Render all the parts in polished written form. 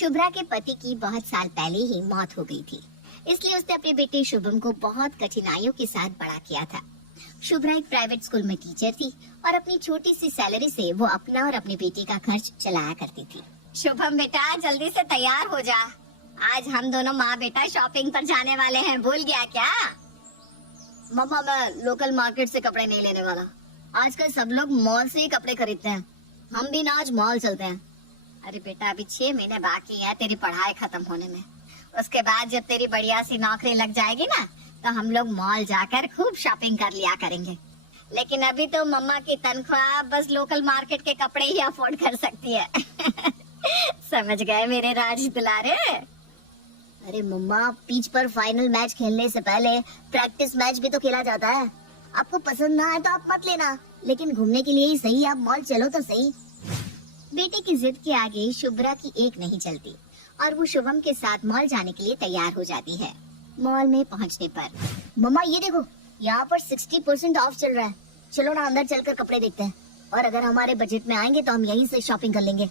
शुभ्रा के पति की बहुत साल पहले ही मौत हो गई थी, इसलिए उसने अपने बेटे शुभम को बहुत कठिनाइयों के साथ बड़ा किया था। शुभ्रा एक प्राइवेट स्कूल में टीचर थी और अपनी छोटी सी सैलरी से वो अपना और अपने बेटे का खर्च चलाया करती थी। शुभम बेटा, जल्दी से तैयार हो जा, आज हम दोनों माँ बेटा शॉपिंग पर जाने वाले हैं, भूल गया क्या? मम्मा, मैं लोकल मार्केट से कपड़े नहीं लेने वाला, आजकल सब लोग मॉल से ही कपड़े खरीदते हैं, हम भी ना आज मॉल चलते हैं। अरे बेटा, अभी 6 महीने बाकी है तेरी पढ़ाई खत्म होने में, उसके बाद जब तेरी बढ़िया सी नौकरी लग जाएगी ना, तो हम लोग मॉल जाकर खूब शॉपिंग कर लिया करेंगे। लेकिन अभी तो मम्मा की तनख्वाह बस लोकल मार्केट के कपड़े ही अफोर्ड कर सकती है। समझ गए मेरे राज दुलारे? अरे मम्मा, पिच पर फाइनल मैच खेलने से पहले प्रैक्टिस मैच भी तो खेला जाता है, आपको पसंद ना है तो आप मत लेना, लेकिन घूमने के लिए ही सही आप मॉल चलो तो सही। बेटे की जिद के आगे शुभ्रा की एक नहीं चलती और वो शुभम के साथ मॉल जाने के लिए तैयार हो जाती है। मॉल में पहुंचने पर, मम्मा ये देखो, यहाँ पर 60% ऑफ चल रहा है, चलो ना अंदर चलकर कपड़े देखते हैं, और अगर हमारे बजट में आएंगे तो हम यहीं से शॉपिंग कर लेंगे।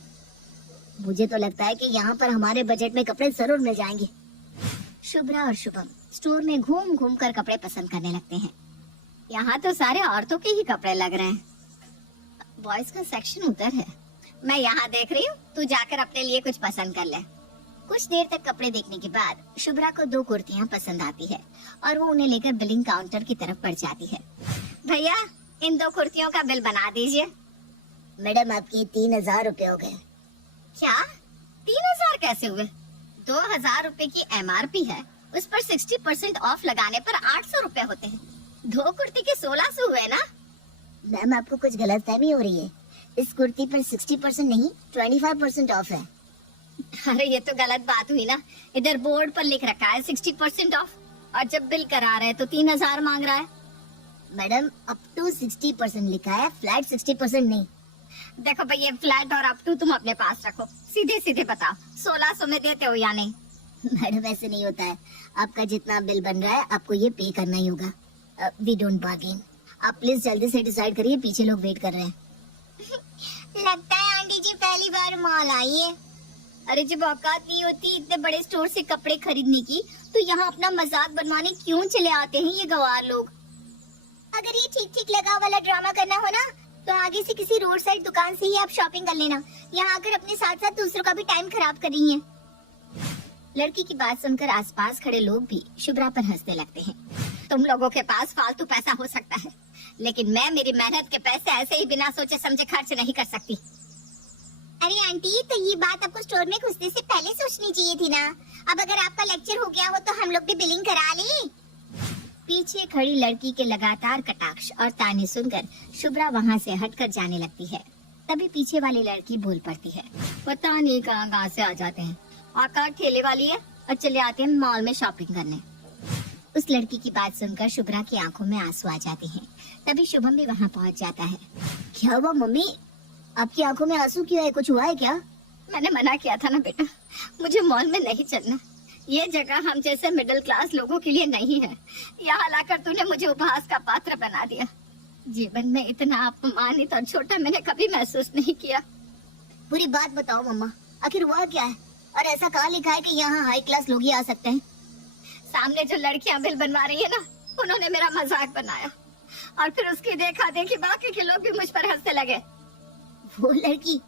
मुझे तो लगता है कि यहाँ पर हमारे बजट में कपड़े जरूर मिल जाएंगे। शुभ्रा और शुभम स्टोर में घूम घूम कर कपड़े पसंद करने लगते हैं। यहाँ तो सारे औरतों के ही कपड़े लग रहे हैं, बॉयज का सेक्शन उधर है। मैं यहाँ देख रही हूँ, तू जाकर अपने लिए कुछ पसंद कर ले। कुछ देर तक कपड़े देखने के बाद शुभ्रा को 2 कुर्तियाँ पसंद आती है और वो उन्हें लेकर बिलिंग काउंटर की तरफ बढ़ जाती है। भैया, इन 2 कुर्तियों का बिल बना दीजिए। मैडम, आपके 3000 रुपए हो गए। क्या 3000 कैसे हुए? 2000 रुपए की MRP है, उस पर 60% ऑफ लगाने पर 800 रुपए होते हैं। 2 कुर्ती के 1600 हुए ना? मैम, आपको कुछ गलतफहमी हो रही है, इस कुर्ती पर 60% नहीं 25% ऑफ है। अरे ये तो गलत बात हुई ना, इधर बोर्ड पर लिख रखा है 60% ऑफ, और जब बिल करा रहे तो 3000 मांग रहा है। मैडम, अप टू 60% लिखा है, फ्लैट 60% नहीं। देखो भाई, ये फ्लैट और अप टू तुम अपने पास रखो, सीधे सीधे बताओ 1600 में देते हो या नहीं? मैडम, ऐसे नहीं होता है, आपका जितना बिल बन रहा है आपको ये पे करना ही होगा। वी डोंट बार्गेन, आप प्लीज जल्दी से डिसाइड करिए, पीछे लोग वेट कर रहे हैं। लगता है आंटी जी पहली बार मॉल आई है। अरे जब औकात नहीं होती इतने बड़े स्टोर से कपड़े खरीदने की, तो यहाँ अपना मजाक बनवाने क्यों चले आते हैं ये गवार लोग? अगर ये ठीक ठीक लगा वाला ड्रामा करना हो ना, तो आगे से किसी रोड साइड दुकान से ही आप शॉपिंग कर लेना, यहाँ आकर अपने साथ साथ दूसरों का भी टाइम खराब कर रही हैं। लड़की की बात सुनकर आसपास खड़े लोग भी शुभ्रा पर हंसने लगते हैं। तुम लोगों के पास फालतू पैसा हो सकता है, लेकिन मैं मेरी मेहनत के पैसे ऐसे ही बिना सोचे समझे खर्च नहीं कर सकती। अरे आंटी, तो ये बात आपको स्टोर में घुसने से पहले सोचनी चाहिए थी ना। अब अगर आपका लेक्चर हो गया हो तो हम लोग भी बिलिंग करा लें। पीछे खड़ी लड़की के लगातार कटाक्ष और ताने सुनकर शुभ्रा वहाँ से हटकर जाने लगती है। तभी पीछे वाली लड़की बोल पड़ती है, पता नहीं कहाँ से आ जाते हैं, आकार ठेले वाली है और चले आते हैं मॉल में शॉपिंग करने। उस लड़की की बात सुनकर शुभ्रा की आंखों में आंसू आ जाते हैं। तभी शुभम भी वहाँ पहुँच जाता है। क्या हुआ मम्मी, आपकी आंखों में आंसू क्यों है, कुछ हुआ है क्या? मैंने मना किया था ना बेटा, मुझे मॉल में नहीं चलना, ये जगह हम जैसे मिडिल क्लास लोगों के लिए नहीं है। यहाँ लाकर तूने मुझे उपहास का पात्र बना दिया। जीवन में इतना अपमानित और छोटा मैंने कभी महसूस नहीं किया। पूरी बात बताओ मम्मा, आखिर हुआ क्या है, और ऐसा कहाँ लिखा है कि यहाँ हाई क्लास लोग ही आ सकते हैं? सामने जो लड़कियाँ बिल बनवा रही है ना, उन्होंने मेरा मजाक बनाया और फिर उसकी देखा देखी बाकी के लोग भी मुझ पर हंसने लगे। वो लड़की?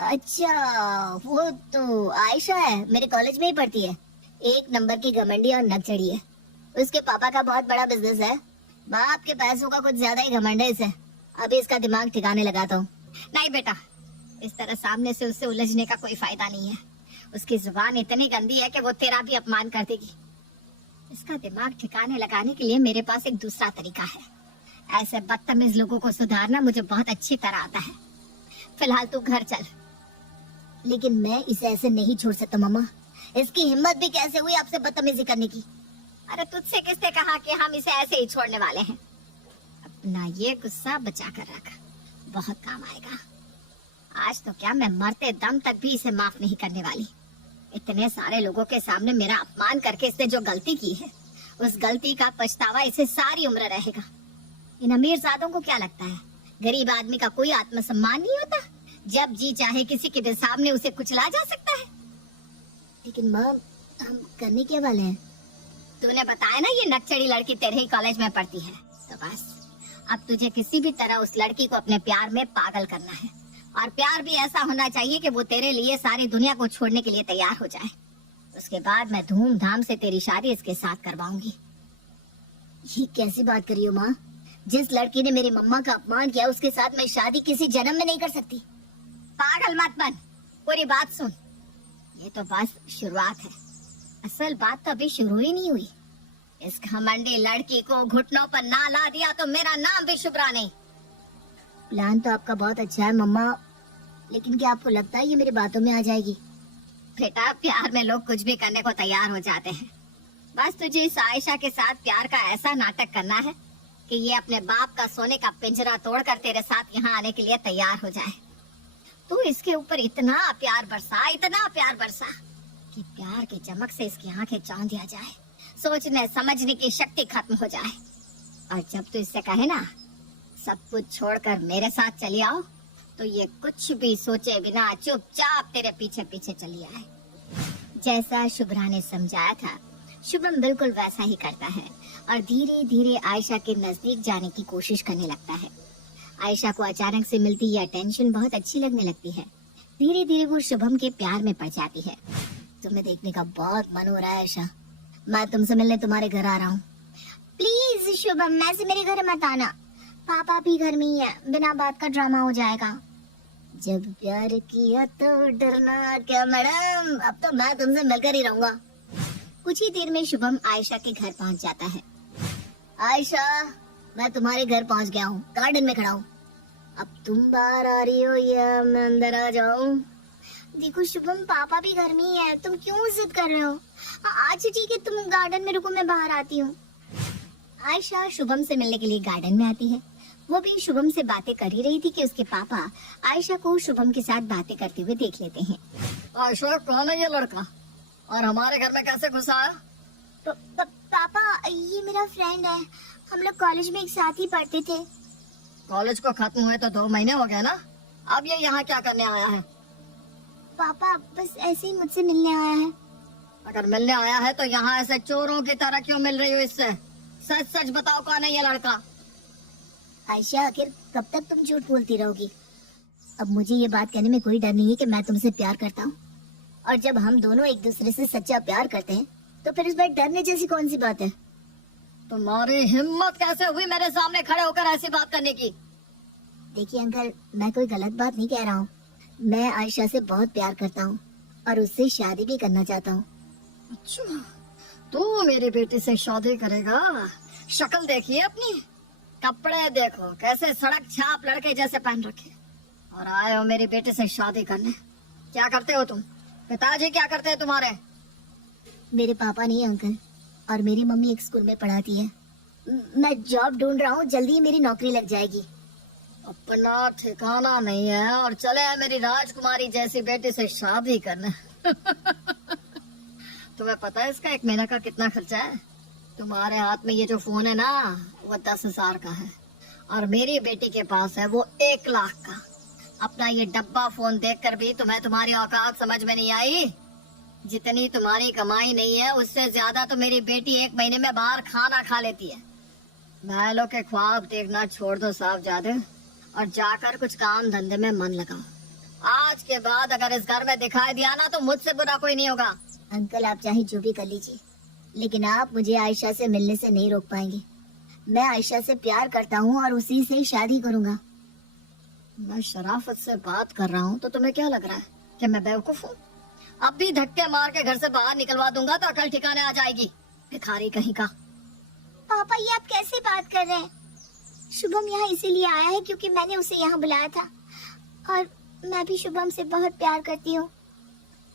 अच्छा, वो तो आयशा है, मेरे कॉलेज में ही पढ़ती है, 1 नंबर की घमंडी और नकचड़ी है। उसके पापा का बहुत बड़ा बिजनेस है, बाप के पैसों का कुछ ज्यादा ही घमंड है इसे। अभी इसका दिमाग ठिकाने लगाता हूँ। नहीं बेटा, इस तरह सामने से उससे उलझने का कोई फायदा नहीं है, उसकी जुबान इतनी गंदी है कि वो तेरा भी अपमान कर देगी। इसका दिमाग ठिकाने लगाने के लिए मेरे पास एक दूसरा तरीका है। ऐसे बदतमीज लोगों को सुधारना मुझे बहुत अच्छी तरह आता है। फिलहाल तू घर चल। लेकिन मैं इसे ऐसे नहीं छोड़ सकता मम्मा, इसकी हिम्मत भी कैसे हुई आपसे बदतमीजी करने की? अरे तुझसे किसने कहा कि हम इसे ऐसे ही छोड़ने वाले हैं? अपना ये गुस्सा बचा कर रख, बहुत काम आएगा। आज तो क्या, मैं मरते दम तक भी इसे माफ नहीं करने वाली। इतने सारे लोगों के सामने मेरा अपमान करके इसने जो गलती की है, उस गलती का पछतावा इसे सारी उम्र रहेगा। इन अमीरजादों को क्या लगता है गरीब आदमी का कोई आत्मसम्मान नहीं होता? जब जी चाहे किसी के भी सामने उसे कुचला जा सकता है। लेकिन माँ, हम करने क्या वाले हैं? तूने बताया ना ये नक्चड़ी लड़की तेरे ही कॉलेज में पढ़ती है, तो बस अब तुझे किसी भी तरह उस लड़की को अपने प्यार में पागल करना है। और प्यार भी ऐसा होना चाहिए कि वो तेरे लिए सारी दुनिया को छोड़ने के लिए तैयार हो जाए। उसके बाद मैं धूमधाम से तेरी शादी इसके साथ करवाऊंगी। ये कैसी बात करी हो माँ? जिस लड़की ने मेरी मम्मा का अपमान किया उसके साथ मैं शादी किसी जन्म में नहीं कर सकती। पागल मत बन, पूरी बात सुन। ये तो बस शुरुआत है, असल बात तो अभी शुरू ही नहीं हुई। इस घमंडी लड़की को घुटनों पर ना ला दिया तो मेरा नाम भी शुभ्रा नहीं। प्लान तो आपका बहुत अच्छा है मम्मा, लेकिन क्या आपको लगता है ये मेरी बातों में आ जाएगी? बेटा, प्यार में लोग कुछ भी करने को तैयार हो जाते हैं। बस तुझे इस आयशा के साथ प्यार का ऐसा नाटक करना है कि ये अपने बाप का सोने का पिंजरा तोड़कर तेरे साथ यहाँ आने के लिए तैयार हो जाए। तू इसके ऊपर इतना प्यार बरसा कि प्यार की चमक से इसकी आंखें चौंध आ जाए, सोचने समझने की शक्ति खत्म हो जाए। और जब तू इससे कहे ना सब कुछ छोड़कर मेरे साथ चली आओ, तो ये कुछ भी सोचे बिना चुपचाप तेरे पीछे पीछे चली आए। जैसा शुभ्रा ने समझाया था, शुभम बिल्कुल वैसा ही करता है और धीरे धीरे आयशा के नजदीक जाने की कोशिश करने लगता है। आयशा को अचानक से मिलती यह अटेंशन बहुत अच्छी लगने लगती है। धीरे धीरे वो शुभम के प्यार में पड़ जाती है। तुम्हें देखने का बहुत मन हो रहा है आयशा, मैं तुमसे मिलने तुम्हारे घर आ रहा हूँ। प्लीज शुभम, ऐसे मेरे घर मत आना, पापा भी घर में ही है, बिना बात का ड्रामा हो जाएगा। जब प्यार किया तो डरना क्या मैडम, अब तो मैं तुमसे मिलकर ही रहूंगा। कुछ ही देर में शुभम आयशा के घर पहुंच जाता है। आयशा, मैं तुम्हारे घर पहुंच गया हूँ, गार्डन में खड़ा हूँ। अब तुम बाहर आ रही हो या मैं अंदर आ जाऊँ? देखो शुभम, पापा भी घर में ही है, तुम क्यों जिद कर रहे हो? अच्छा ठीक है, तुम गार्डन में रुको, मैं बाहर आती हूँ। आयशा शुभम से मिलने के लिए गार्डन में आती है। वो भी शुभम से बातें कर ही रही थी कि उसके पापा आयशा को शुभम के साथ बातें करते हुए देख लेते हैं। आयशा, कौन है ये लड़का और हमारे घर में कैसे घुसा है? पापा, ये मेरा फ्रेंड है, हम लोग कॉलेज में एक साथ ही पढ़ते थे। कॉलेज को खत्म हुए तो 2 महीने हो गए ना, अब ये यहाँ क्या करने आया है? पापा, बस ऐसे ही मुझसे मिलने आया है। अगर मिलने आया है तो यहाँ ऐसे चोरों की तरह क्यों मिल रही हो इससे? सच सच बताओ, कौन है ये लड़का? आयशा, आखिर कब तक तुम झूठ बोलती रहोगी? अब मुझे ये बात कहने में कोई डर नहीं है कि मैं तुमसे प्यार करता हूँ, और जब हम दोनों एक दूसरे से सच्चा प्यार करते हैं तो फिर इसमें डरने जैसी कौन सी बात है? तुम्हारी हिम्मत कैसे हुई मेरे सामने खड़े होकर ऐसी बात करने की? देखिए अंकल, मैं कोई गलत बात नहीं कह रहा हूँ। मैं आयशा से बहुत प्यार करता हूँ और उससे शादी भी करना चाहता हूँ। अच्छा, तू मेरी बेटी से शादी करेगा? शक्ल देखिए अपनी, कपड़े देखो कैसे सड़क छाप लड़के जैसे पहन रखे, और आए हो मेरी बेटी से शादी करने। क्या करते हो तुम? पिताजी क्या करते हैं तुम्हारे? मेरे पापा नहीं अंकल, और मेरी मम्मी एक स्कूल में पढ़ाती है। मैं जॉब ढूंढ रहा हूँ, जल्दी ही मेरी नौकरी लग जाएगी। अपना ठिकाना नहीं है और चले हैं मेरी राजकुमारी जैसी बेटी से शादी करने। तुम्हें पता है इसका 1 महीना का कितना खर्चा है? तुम्हारे हाथ में ये जो फोन है ना, वो 10,000 का है, और मेरी बेटी के पास है वो 1 लाख का। अपना ये डब्बा फोन देखकर भी तुम्हें तुम्हारी औकात समझ में नहीं आई? जितनी तुम्हारी कमाई नहीं है उससे ज्यादा तो मेरी बेटी 1 महीने में बाहर खाना खा लेती है। महलों के ख्वाब देखना छोड़ दो साहबजादे, और जाकर कुछ काम धंधे में मन लगाओ। आज के बाद अगर इस घर में दिखाई दिया ना तो मुझसे बुरा कोई नहीं होगा। अंकल, आप चाहे जो भी कर लीजिए, लेकिन आप मुझे आयशा से मिलने से नहीं रोक पाएंगे। मैं आयशा से प्यार करता हूँ और उसी से ही शादी करूँगा। मैं शराफत से बात कर रहा हूँ तो तुम्हें क्या लग रहा है कि मैं बेवकूफ हूँ? अब भी धक्के मार के घर से बाहर निकलवा दूंगा तो अकल ठिकाने आ जाएगी, भिखारी कहीं का। पापा, ये आप कैसे बात कर रहे हैं? शुभम यहाँ इसीलिए आया है क्योंकि मैंने उसे यहाँ बुलाया था, और मैं भी शुभम से बहुत प्यार करती हूँ।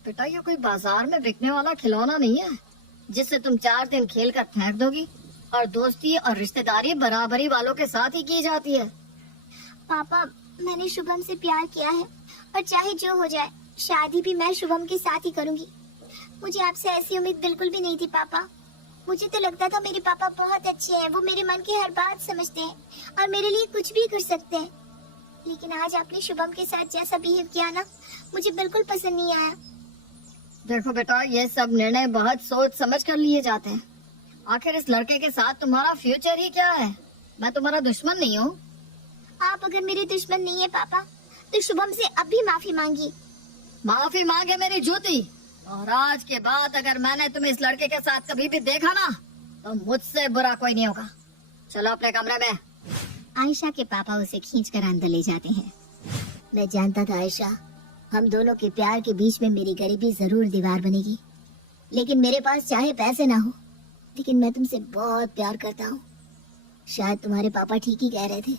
बेटा, ये कोई बाजार में बिकने वाला खिलौना नहीं है जिससे तुम 4 दिन खेल कर फेंक दोगी, और दोस्ती और रिश्तेदारी बराबरी वालों के साथ ही की जाती है। पापा, मैंने शुभम से प्यार किया है, और चाहे जो हो जाए शादी भी मैं शुभम के साथ ही करूंगी। मुझे आपसे ऐसी उम्मीद बिल्कुल भी नहीं थी पापा। मुझे तो लगता था मेरे पापा बहुत अच्छे हैं, वो मेरे मन की हर बात समझते हैं और मेरे लिए कुछ भी कर सकते हैं। लेकिन आज आपने शुभम के साथ जैसा बिहेव किया ना, मुझे बिल्कुल पसंद नहीं आया। देखो बेटा, ये सब निर्णय बहुत सोच समझ कर लिए जाते हैं। आखिर इस लड़के के साथ तुम्हारा फ्यूचर ही क्या है? मैं तुम्हारा दुश्मन नहीं हूँ। आप अगर मेरे दुश्मन नहीं है पापा, तो शुभम से अभी माफी मांगिए। माफी मांगे मेरी जूती, और आज के बाद अगर मैंने तुम्हें इस लड़के के साथ कभी भी देखा ना, तो मुझसे बुरा कोई नहीं होगा। चलो अपने कमरे में। आयशा के पापा उसे खींचकर अंदर ले जाते हैं। मैं जानता था आयशा, हम दोनों के प्यार के बीच में मेरी गरीबी जरूर दीवार बनेगी, लेकिन मेरे पास चाहे पैसे ना हो, लेकिन मैं तुमसे बहुत प्यार करता हूँ। शायद तुम्हारे पापा ठीक ही कह रहे थे,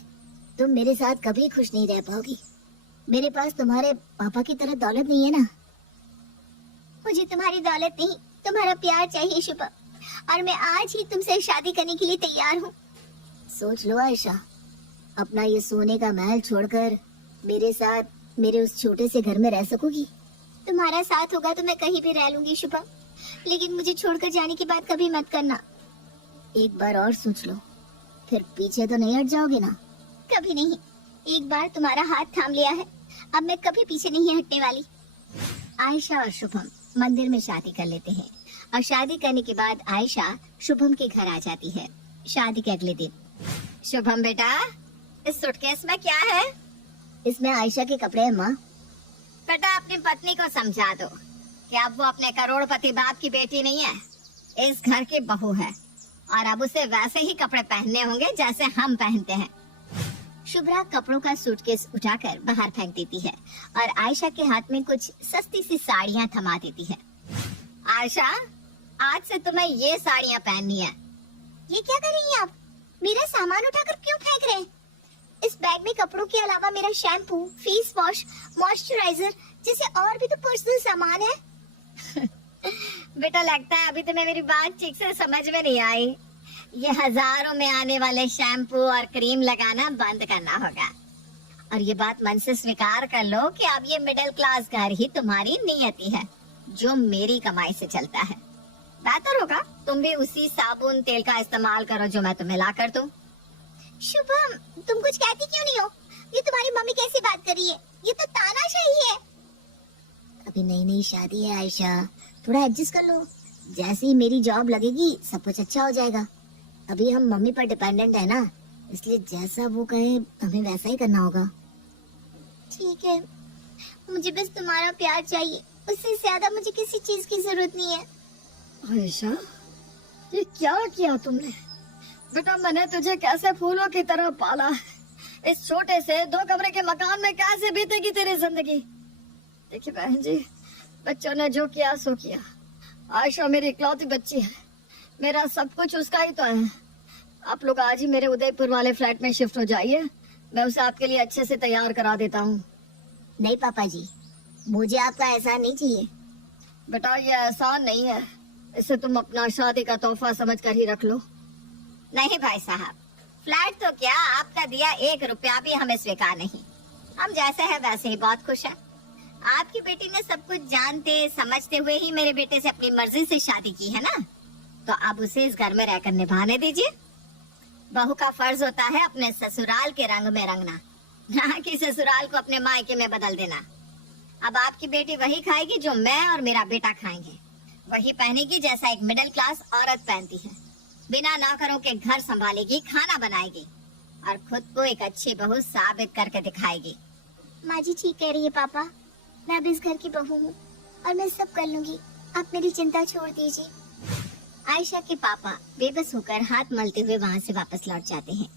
तुम मेरे साथ कभी खुश नहीं रह पाओगी। मेरे पास तुम्हारे पापा की तरह दौलत नहीं है ना। मुझे तुम्हारी दौलत नहीं, तुम्हारा प्यार चाहिए शुभम, और मैं आज ही तुमसे शादी करने के लिए तैयार हूँ। सोच लो आयशा, अपना ये सोने का महल छोड़कर मेरे साथ मेरे उस छोटे से घर में रह सकोगी? तुम्हारा साथ होगा तो मैं कहीं भी रह लूंगी शुभम, लेकिन मुझे छोड़कर जाने की बात कभी मत करना। एक बार और सोच लो, फिर पीछे तो नहीं हट जाओगे ना? कभी नहीं, एक बार तुम्हारा हाथ थाम लिया है, अब मैं कभी पीछे नहीं हटने वाली। आयशा और शुभम मंदिर में शादी कर लेते हैं, और शादी करने के बाद आयशा शुभम के घर आ जाती है। शादी के अगले दिन, शुभम बेटा, इस सूटकेस में क्या है? इसमें आयशा के कपड़े हैं माँ। बेटा, अपनी पत्नी को समझा दो कि अब वो अपने करोड़पति बाप की बेटी नहीं है, इस घर की बहू है, और अब उसे वैसे ही कपड़े पहनने होंगे जैसे हम पहनते हैं। शुभ्रा कपड़ों का सूटकेस उठाकर बाहर फेंक देती है और आयशा के हाथ में कुछ सस्ती सी साड़ियाँ थमा देती है। आयशा, आज से तुम्हें ये साड़ियाँ पहननी है। ये क्या कर रही हैं आप? मेरा सामान उठाकर क्यों फेंक रहे हैं? इस बैग में कपड़ों के अलावा मेरा शैम्पू, फेस वॉश, मॉइस्चराइजर जैसे और भी तो पर्सनल सामान है। बेटा, लगता है अभी तुम्हें मेरी बात ठीक से समझ में नहीं आई। ये हजारों में आने वाले शैम्पू और क्रीम लगाना बंद करना होगा, और ये बात मन से स्वीकार कर लो कि अब ये मिडिल क्लास घर ही तुम्हारी नियति है, जो मेरी कमाई से चलता है। बेहतर होगा तुम भी उसी साबुन तेल का इस्तेमाल करो जो मैं तुम्हें ला कर दूं। शुभम, तुम कुछ कहती क्यों नहीं हो? ये तुम्हारी मम्मी कैसी बात कर रही है? ये तो तानाशाही है। अभी नई नई शादी है आयशा, थोड़ा एडजस्ट कर लो। जैसे ही मेरी जॉब लगेगी सब कुछ अच्छा हो जाएगा। अभी हम मम्मी पर डिपेंडेंट है ना, इसलिए जैसा वो कहे हमें वैसा ही करना होगा। ठीक है, मुझे बस तुम्हारा प्यार चाहिए, उससे ज्यादा मुझे किसी चीज की जरूरत नहीं है। आयशा, ये क्या किया तुमने? बेटा, मैंने तुझे कैसे फूलों की तरह पाला है। इस छोटे से 2 कमरे के मकान में कैसे बीतेगी तेरी जिंदगी? देखिए बहन जी, बच्चों ने जो किया सो किया। आयशा मेरी इकलौती बच्ची है, मेरा सब कुछ उसका ही तो है। आप लोग आज ही मेरे उदयपुर वाले फ्लैट में शिफ्ट हो जाइए, मैं उसे आपके लिए अच्छे से तैयार करा देता हूँ। नहीं पापा जी, मुझे आपका एहसान नहीं चाहिए। बेटा, ये एहसान नहीं है, इसे तुम अपना शादी का तोहफा समझ कर ही रख लो। नहीं भाई साहब, फ्लैट तो क्या, आपका दिया 1 रुपया भी हमें स्वीकार नहीं। हम जैसे हैं वैसे ही बहुत खुश हैं। आपकी बेटी ने सब कुछ जानते समझते हुए ही मेरे बेटे से अपनी मर्जी से शादी की है ना, तो अब उसे इस घर में रहकर निभाने दीजिए। बहू का फर्ज होता है अपने ससुराल के रंग में रंगना, ना कि ससुराल को अपने मायके में बदल देना। अब आपकी बेटी वही खाएगी जो मैं और मेरा बेटा खाएंगे, वही पहनेगी जैसा एक मिडिल क्लास औरत पहनती है। बिना नौकरों के घर संभालेगी, खाना बनाएगी, और खुद को एक अच्छी बहू साबित करके दिखाएगी। माँ जी ठीक कह रही है पापा, मैं अब इस घर की बहू हूँ और मैं सब कर लूंगी, आप मेरी चिंता छोड़ दीजिए। आयशा के पापा बेबस होकर हाथ मलते हुए वहाँ से वापस लौट जाते हैं।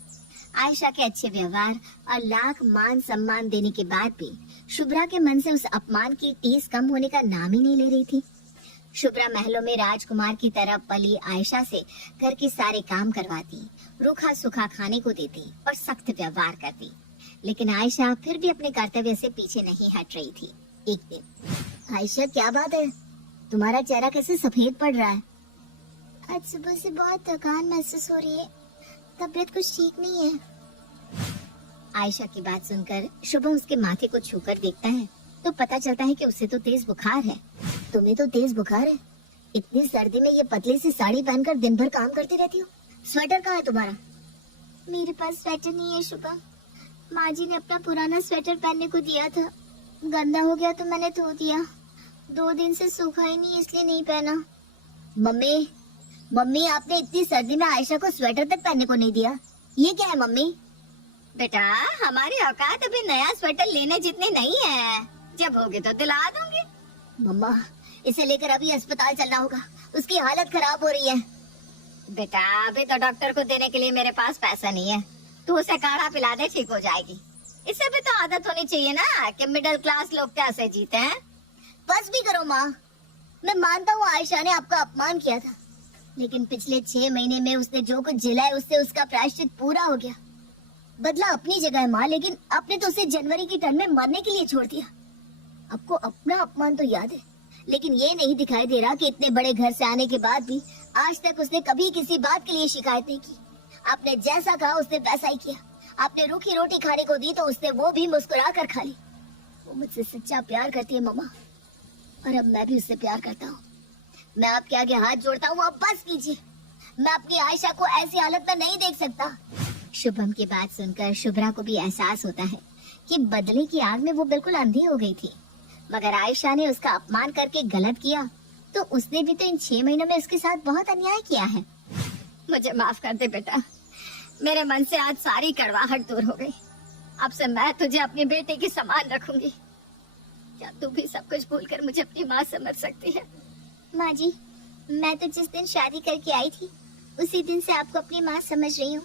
आयशा के अच्छे व्यवहार और लाख मान सम्मान देने के बाद भी शुभ्रा के मन से उस अपमान की टीस कम होने का नाम ही नहीं ले रही थी। शुभ्रा महलों में राजकुमार की तरह पली आयशा से घर के सारे काम करवाती, रूखा सूखा खाने को देती और सख्त व्यवहार करती, लेकिन आयशा फिर भी अपने कर्तव्य से पीछे नहीं हट रही थी। एक दिन, आयशा क्या बात है, तुम्हारा चेहरा कैसे सफेद पड़ रहा है? आज सुबह से बहुत थकान महसूस हो रही है, तबीयत कुछ ठीक नहीं है। आयशा की बात सुनकर शुभम उसके माथे को छूकर देखता है तो पता चलता है कि उसे तो तेज बुखार है। तुम्हें तो तेज बुखार है? इतनी सर्दी में ये पतली सी साड़ी पहनकर दिन भर काम करती रहती हो। स्वेटर कहाँ है तुम्हारा? मेरे पास स्वेटर नहीं है शुभम, माँ जी ने अपना पुराना स्वेटर पहनने को दिया था, गंदा हो गया तो मैंने धो दिया। 2 दिन से सूखा ही नहीं इसलिए नहीं पहना। मम्मी, मम्मी आपने इतनी सर्दी में आयशा को स्वेटर तक पहनने को नहीं दिया, ये क्या है मम्मी? बेटा हमारी औकात अभी नया स्वेटर लेने जितनी नहीं है, जब होगी तो दिला दूंगी। मम्मा इसे लेकर अभी अस्पताल चलना होगा, उसकी हालत खराब हो रही है। बेटा अभी तो डॉक्टर को देने के लिए मेरे पास पैसा नहीं है, तू उसे काढ़ा पिला दे, ठीक हो जाएगी। इसे भी तो आदत होनी चाहिए ना कि मिडिल क्लास लोग कैसे जीते हैं। बस भी करो माँ, मैं मानता हूँ आयशा ने आपका अपमान किया था, लेकिन पिछले 6 महीने में उसने जो कुछ झेला है उससे उसका प्रायश्चित पूरा हो गया। बदला अपनी जगह है माँ, लेकिन आपने तो उसे जनवरी की ठंड में मरने के लिए छोड़ दिया। आपको अपना अपमान तो याद है, लेकिन ये नहीं दिखाई दे रहा कि इतने बड़े घर से आने के बाद भी आज तक उसने कभी किसी बात के लिए शिकायत नहीं की। आपने जैसा कहा उसने वैसा ही किया। आपने रूखी रोटी खाने को दी तो उसने वो भी मुस्कुरा कर खा ली। वो मुझसे सच्चा प्यार करती है मम्मा, और अब मैं भी उससे प्यार करता हूँ। मैं आपके आगे हाथ जोड़ता हूँ, अब बस कीजिए। मैं अपनी आयशा को ऐसी हालत में नहीं देख सकता। शुभम की बात सुनकर शुभ्रा को भी एहसास होता है कि बदले की आग में वो बिल्कुल अंधी हो गई थी, मगर आयशा ने उसका अपमान करके गलत किया तो उसने भी तो इन 6 महीनों में उसके साथ बहुत अन्याय किया है। मुझे माफ कर दे बेटा, मेरे मन से आज सारी कड़वाहट दूर हो गई। अब से मैं तुझे अपनी बेटी की समान रखूंगी। क्या तू भी सब कुछ भूलकर मुझे अपनी माँ समझ सकती है? माँ जी, मैं तो जिस दिन शादी करके आई थी उसी दिन से आपको अपनी माँ समझ रही हूँ,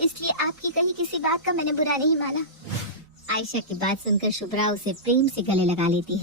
इसलिए आपकी कहीं किसी बात का मैंने बुरा नहीं माना। आयशा की बात सुनकर शुभ्रा उसे प्रेम से गले लगा लेती है।